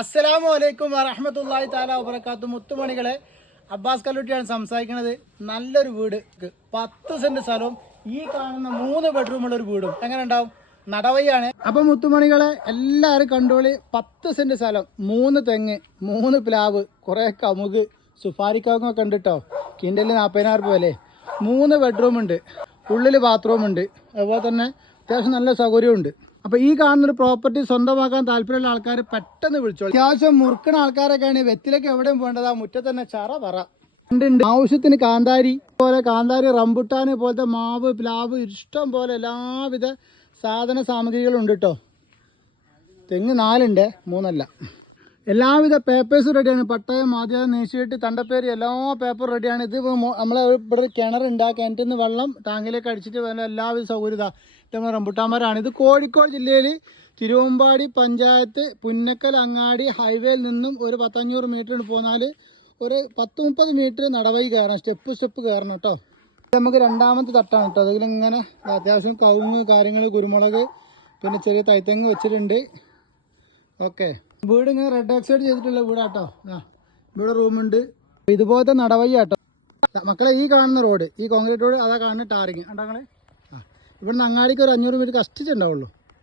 അസ്സലാമു അലൈക്കും വറഹമത്തല്ലാഹി താല വബർക്കാത്തു മുത്തുമണികളെ അബ്ബാസ് കല്ലുട്ടിയാണ് സംസാരിക്കുന്നത് നല്ലൊരു വീട്. പത്ത് സെന്റ് സ്ഥലവും ഈ കാണുന്ന മൂന്ന് ബെഡ്റൂമുള്ള ഒരു വീടും. എങ്ങനെ ഉണ്ടാവും നടവയ്യാണ്. അപ്പൊ മുത്തുമണികളെ എല്ലാവരും കണ്ടോളി. പത്ത് സെന്റ് സ്ഥലം മൂന്ന് തെങ്ങ് മൂന്ന് പ്ലാവ് കുറെ കമുക് സുഫാരിക്കാവൊക്കെ ഉണ്ട് കേട്ടോ കിൻഡലിൽ നാൽപ്പതിനായിരം രൂപ അല്ലേ? മൂന്ന് ബെഡ്റൂം ഉണ്ട്. ഉള്ളിൽ ബാത്റൂം ഉണ്ട്. അതുപോലെ തന്നെ അത്യാവശ്യം നല്ല സൗകര്യമുണ്ട് അപ്പൊ ഈ കാണുന്നൊരു പ്രോപ്പർട്ടി സ്വന്തമാക്കാൻ താല്പര്യമുള്ള ആൾക്കാർ പെട്ടെന്ന് വിളിച്ചോളൂ. അത്യാവശ്യം മുറുക്കണ ആൾക്കാരൊക്കെയാണ്. വെത്തിലേക്ക് എവിടെയും പോകേണ്ടത്? ആ മുറ്റത്ത് തന്നെ ചറ പറ. ഉണ്ട്. ആവശ്യത്തിന് കാന്താരി പോലെ കാന്താരി റംബുട്ടാന് പോലത്തെ മാവ് പ്ലാവ് ഇഷ്ടം പോലെ എല്ലാവിധ സാധന സാമഗ്രികളും ഉണ്ട് കേട്ടോ തെങ്ങ് നാലുണ്ട് മൂന്നല്ല. എല്ലാവിധ പേപ്പേഴ്സും റെഡിയാണ് പട്ടയം ആദ്യം നീശിയിട്ട് തണ്ടപ്പേര് എല്ലാ പേപ്പർ റെഡിയാണ് ഇത് നമ്മൾ ഇവിടെ കിണർ ആ കിണറ്റിൽ നിന്ന് വെള്ളം ടാങ്കിലേക്ക് അടിച്ചിട്ട് വരുന്ന എല്ലാവിധ സൗകര്യത. ഇഷ്ടം റംബുട്ടാമരാണ് ഇത് കോഴിക്കോട് ജില്ലയിൽ തിരുവമ്പാടി പഞ്ചായത്ത് പുന്നക്കൽ അങ്ങാടി ഹൈവേയിൽ നിന്നും ഒരു പത്തഞ്ഞൂറ് മീറ്റർ പോന്നാൽ ഒരു പത്ത് മുപ്പത് മീറ്റർ നടവഴി കയറണം. സ്റ്റെപ്പ് സ്റ്റെപ്പ് കയറണം കേട്ടോ നമുക്ക് രണ്ടാമത്തെ തട്ടാണ് കേട്ടോ അതിലിങ്ങനെ അത്യാവശ്യം കവുങ്ങ് കാര്യങ്ങൾ കുരുമുളക് പിന്നെ ചെറിയ തൈത്തെങ്ങ് വെച്ചിട്ടുണ്ട്. ഓക്കെ. വീട് ഇങ്ങനെ റെഡ് ഓക്സൈഡ് ചെയ്തിട്ടുള്ള വീടാട്ടോ. ആ ഇവിടെ റൂമുണ്ട്. ഇതുപോലത്തെ നടവയ്യ കേട്ടോ മക്കളെ ഈ കാണുന്ന റോഡ് ഈ കോൺക്രീറ്റ് റോഡ് അതാ കാണുന്ന ടാറിങ്. നിങ്ങൾ ആ അങ്ങാടിക്ക് ഒരു അഞ്ഞൂറ് മീറ്റർ കഷ്ടിച്ചുണ്ടാവുള്ളൂ